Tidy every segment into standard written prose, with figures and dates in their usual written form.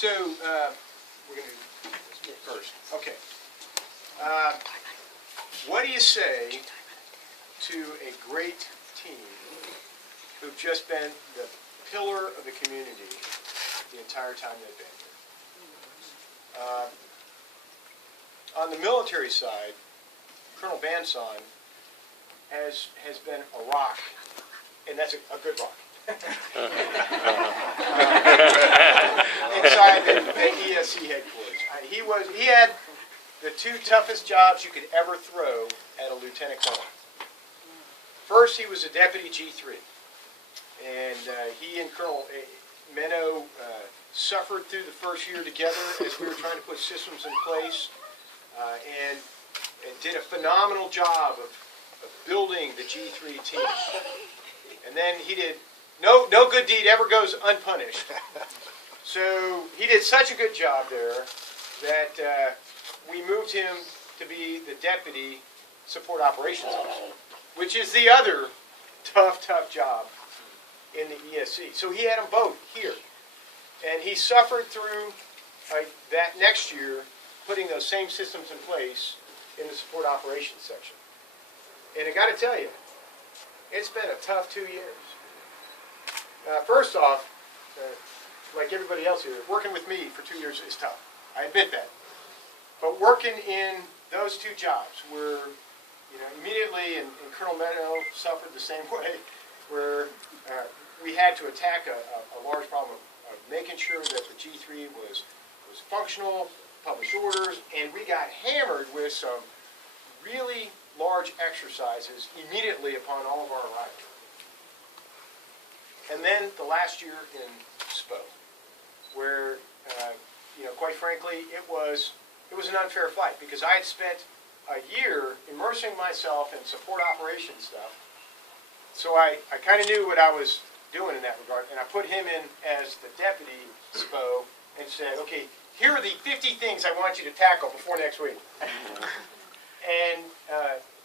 So, we're going to do this first. Okay. What do you say to a great team who've just been the pillar of the community the entire time they've been here? On the military side, Colonel Banson has been a rock, and that's a good rock. Inside the ESC headquarters. He had the two toughest jobs you could ever throw at a lieutenant colonel. First, he was a deputy G3, and he and Colonel Menno suffered through the first year together as we were trying to put systems in place, and did a phenomenal job of building the G3 team. And then he did no good deed ever goes unpunished. So he did such a good job there that we moved him to be the deputy support operations officer, which is the other tough job in the ESC. So he had them both here. And he suffered through that next year, putting those same systems in place in the support operations section. And I got to tell you, it's been a tough 2 years. First off, like everybody else here, working with me for 2 years is tough. I admit that. But working in those two jobs where, immediately, and Colonel Menno suffered the same way, where we had to attack a large problem of making sure that the G3 was functional, published orders, and we got hammered with some really large exercises immediately upon all of our arrival. And then the last year in SPO, where, quite frankly, it was an unfair fight because I had spent a year immersing myself in support operations stuff. So I kind of knew what I was doing in that regard, and I put him in as the deputy SPO and said, okay, here are the 50 things I want you to tackle before next week. And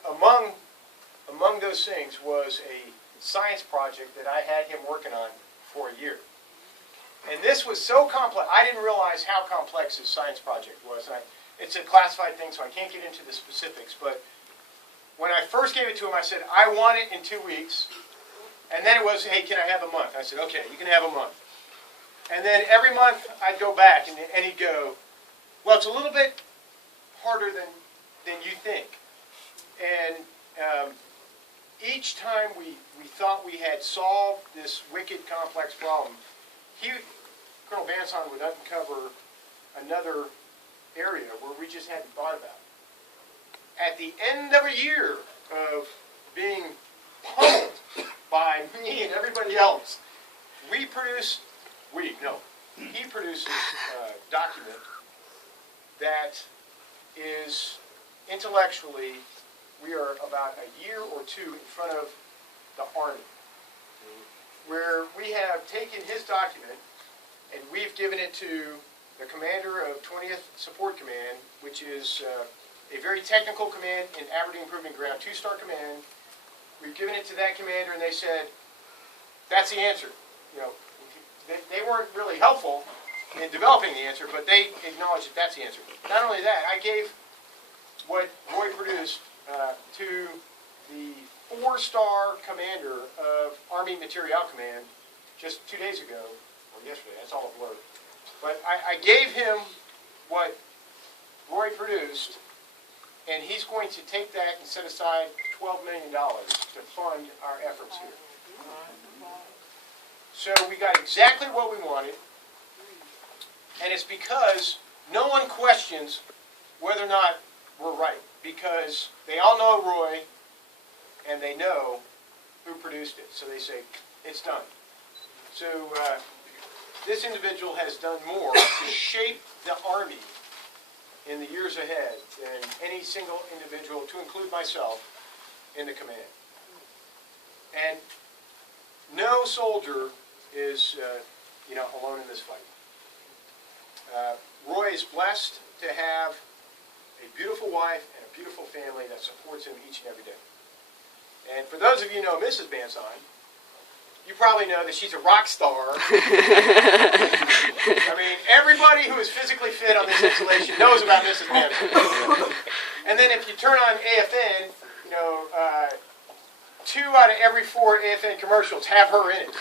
among those things was a science project that I had him working on for a year. And this was so complex, I didn't realize how complex this science project was. And it's a classified thing, so I can't get into the specifics, but when I first gave it to him, I said, I want it in 2 weeks. And then it was, hey, can I have a month? I said, okay, you can have a month. And then every month I'd go back and he'd go, well, it's a little bit harder than you think. And each time we thought we had solved this wicked complex problem, Colonel Banson would uncover another area where we just hadn't thought about. At the end of a year of being pummeled by me and everybody else, he produces a document that is intellectually, we are about a year or two in front of the Army, where we have taken his document and we've given it to the commander of 20th Support Command, which is a very technical command in Aberdeen Proving Ground, 2-star command. We've given it to that commander, and they said, that's the answer. They weren't really helpful in developing the answer, but they acknowledged that that's the answer. Not only that, I gave what Roy produced to the 4-star commander of Army Materiel Command just 2 days ago, or yesterday, that's all a blur. But I gave him what Roy produced, and he's going to take that and set aside $12 million to fund our efforts here. So we got exactly what we wanted, and it's because no one questions whether or not we're right, because they all know Roy, and they know who produced it. So they say, it's done. So this individual has done more to shape the Army in the years ahead than any single individual, to include myself, in the command. And no soldier is alone in this fight. Roy is blessed to have a beautiful wife and a beautiful family that supports him each and every day. And for those of you who know Mrs. Banson, you probably know that she's a rock star. I mean, everybody is physically fit on this installation knows about Mrs. Manson. And then if you turn on AFN, 2 out of every 4 AFN commercials have her in it.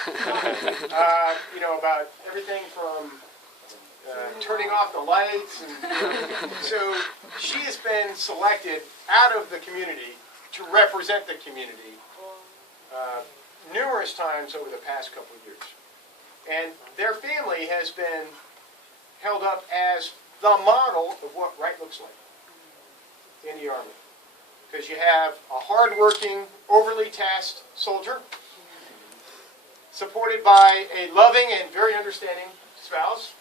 About everything from turning off the lights. And, so she has been selected out of the community to represent the community numerous times over the past couple of years. And their family has been held up as the model of what right looks like in the Army. Because you have a hard-working, overly tasked soldier, supported by a loving and very understanding spouse,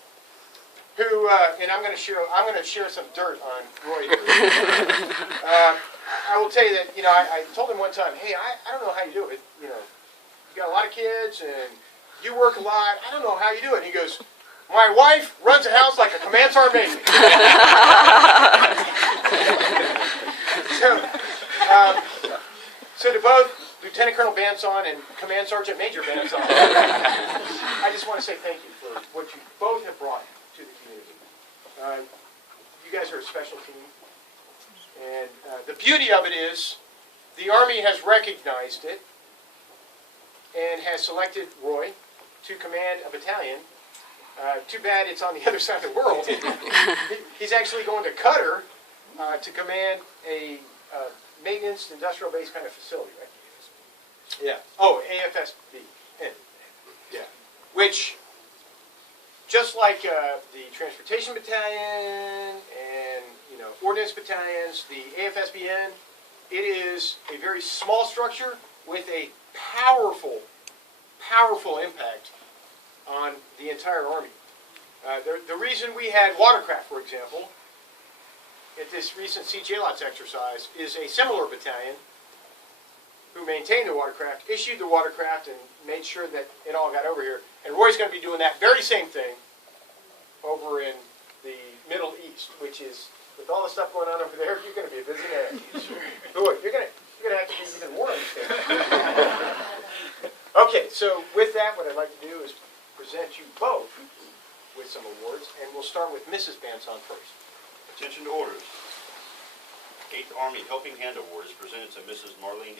who, and I'm going to share some dirt on Roy here. I will tell you that, I told him one time, hey, I don't know how you do it. You got a lot of kids and you work a lot. I don't know how you do it. And he goes, my wife runs a house like a command sergeant. So to both Lieutenant Colonel Banson and Command Sergeant Major Banson, I just want to say thank you for what you both have brought to the community. You guys are a special team. And the beauty of it is the Army has recognized it and has selected Roy to command a battalion. Too bad it's on the other side of the world. He's actually going to Qatar to command a maintenance industrial base kind of facility, right? Yeah. Oh, AFSB. Yeah. Which, just like the Transportation Battalion and Ordnance Battalions, the AFSBN, it is a very small structure with a powerful impact on the entire Army. The reason we had watercraft, for example, at this recent CJLOTS exercise is a similar battalion who maintained the watercraft, issued the watercraft, and made sure that it all got over here. And Roy's going to be doing that very same thing over in the Middle East, which is, with all the stuff going on over there, you're going to be a busy man. Boy, you're going to have to be even more understanding. Okay, so with that, what I'd like to do is present you both with some awards, and we'll start with Mrs. Banson first. Attention to orders. 8th Army Helping Hand Award is presented to Mrs. Marlene